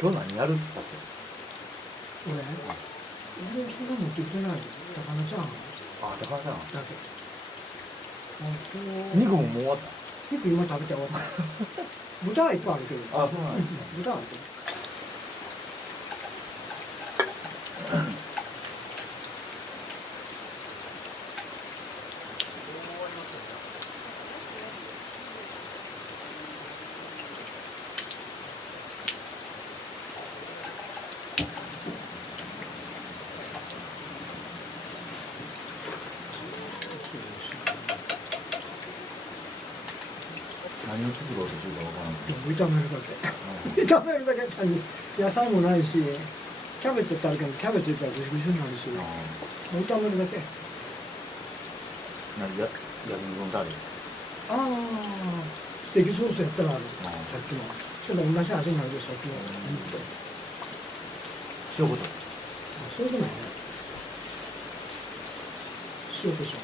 今日何やるっつったっけ？俺それ持ってきてないよ。高菜チャーハンあ、高橋さん。だけ。肉ももう終わった。肉今食べたわ。豚はいっぱいあるけど。あ、そうなんですね。豚はあるけど。何を作ろうとするかわからんけ炒めるだけ。炒めるだけに野菜もないし、キャベツってあるけどキャベツってぐしぐしになるし、ど。炒めるだけ。何やりの誰？ああ、ステーキソースやったらある。あさっきの。でも同じ味になるでさっきの。そういうこと。そういうことないね。塩コショウ。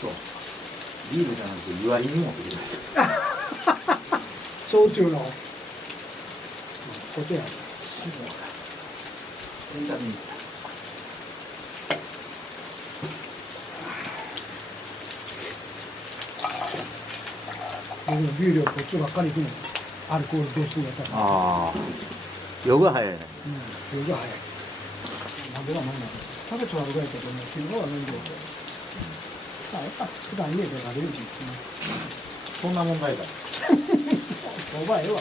そう。ビールじゃなくて祝いに持ってきて焼酎のことや。エンタメに。僕のビールをこっちばっかり行くの。アルコール度数が高い。ああ。夜が早いね。うん、夜が早い。なんでかなんない。食べちゃうぐらいだけどね、昨日は飲んでるけど。やっぱ普段家で食べるんですね。そんな問題だ。おばええわ。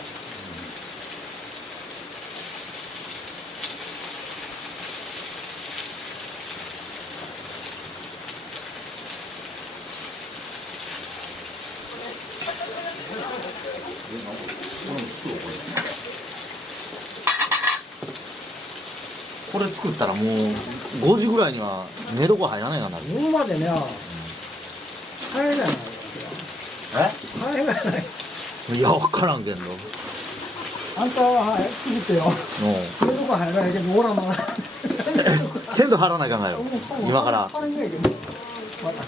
これ作ったらもう5時ぐらいには寝床入らないかな。今までね、帰れないわけえ？よ。帰れない。いや、わからんけど。あんたは早く作ってよ。寝床入らないけど、ほらまだ。テント張らないかんがよ。今から。帰れないけど。また。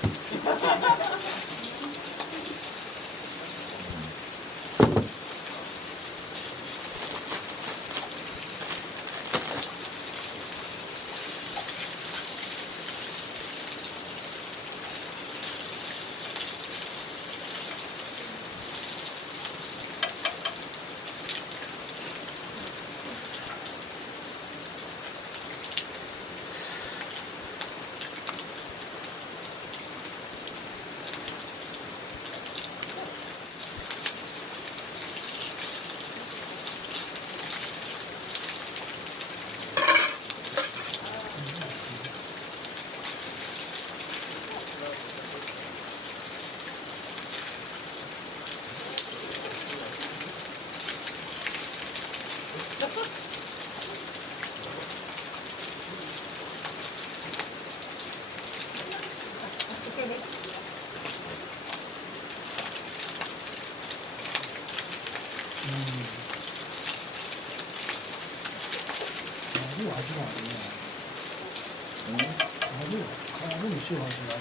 味があるね。味に塩味がある。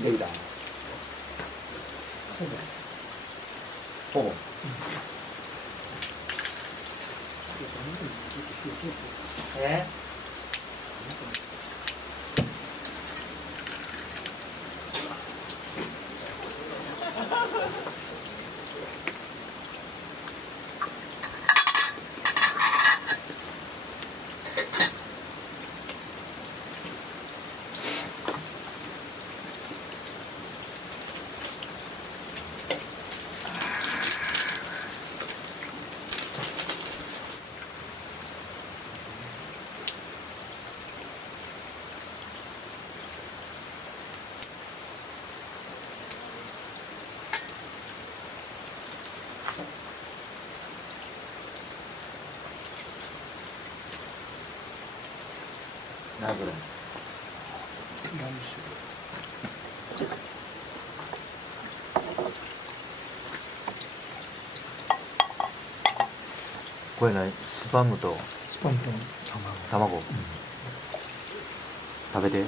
できた。ほぼ。え？なるほど。ラム酒。これ何？スパムとスパムと卵。食べて。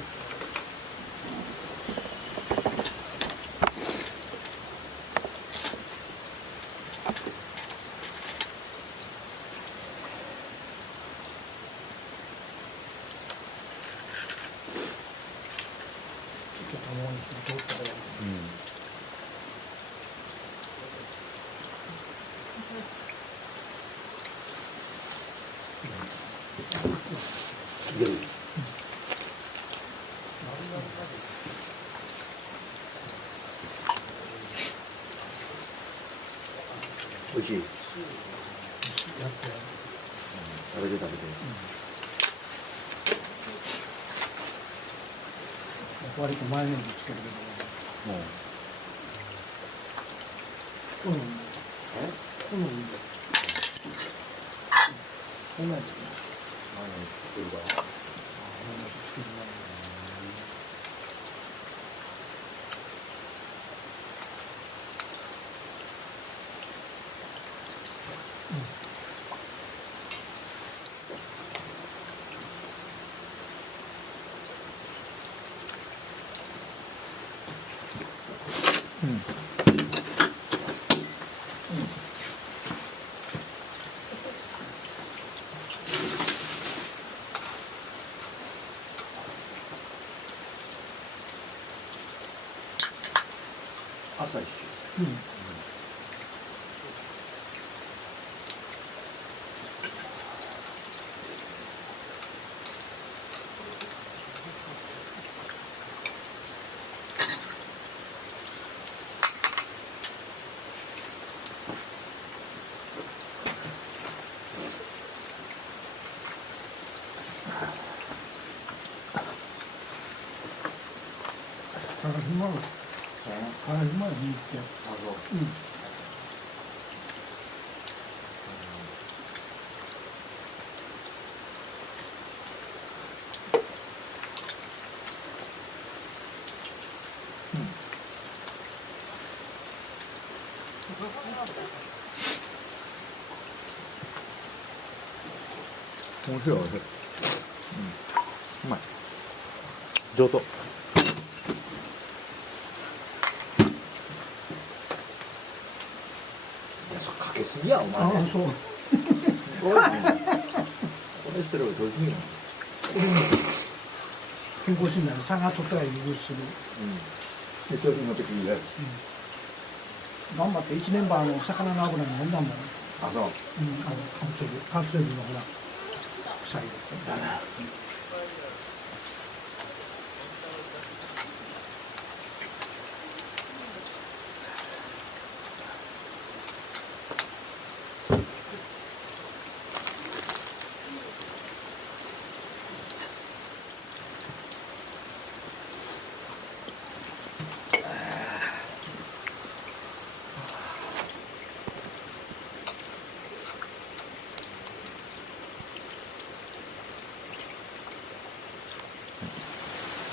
卵にちょっと通ったから。いける。美味しい。やってやる。食べて食べて。割とマヨネーズつけるけど。もう。好みで。好みで。こんなんつける。マヨネーズつけるか。マヨネーズつけるな。朝一緒。からひまわからひまわりいいって。あ、そう。面白い美味しい。うまい。上等。いや、それかけすぎやお前。ああ、そう。コレステロール取りすぎやん。健康診断で差がちょっとは優遇する。で、調子に乗ってくるやる。頑張って1年間魚の油に飲んだもん。あ、そう。カプセルのほら、臭いですね。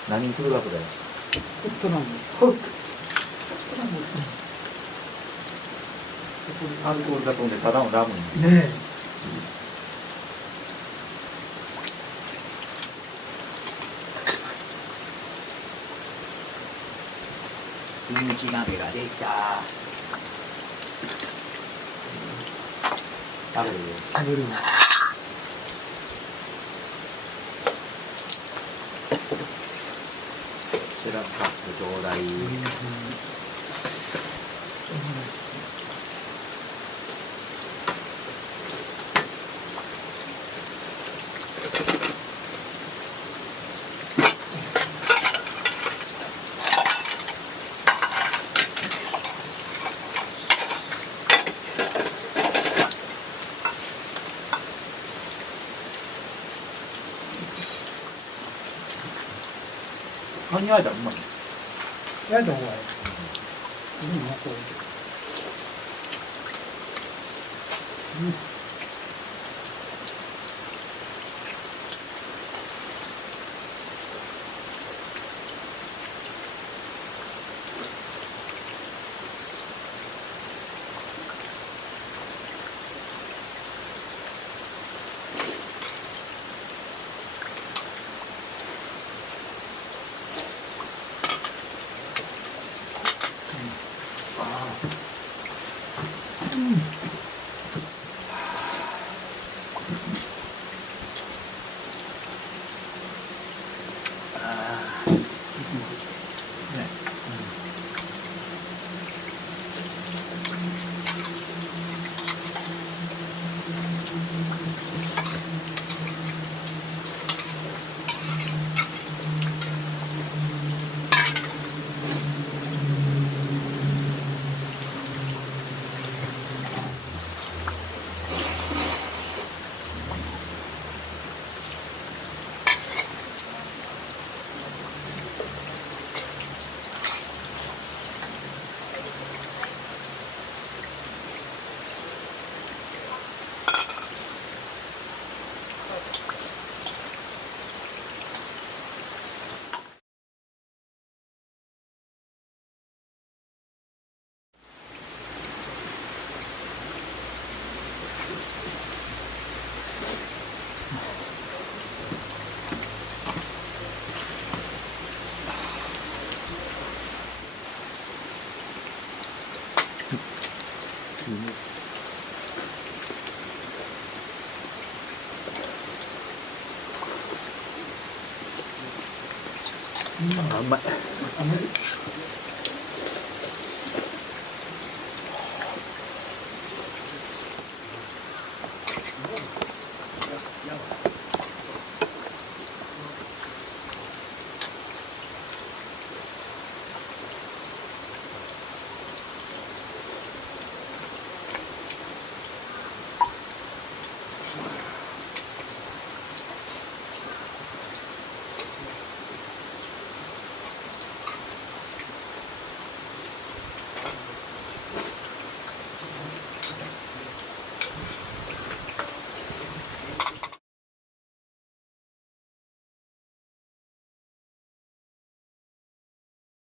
何するわけだよ。ホットなんで。アルコールだとんでただのラムに。ねえ。キムチ鍋ができた。食べる。食べるの。セラカップちょうだい。カニあえたらうまい。やった方がいい。こう。うまい。あんまり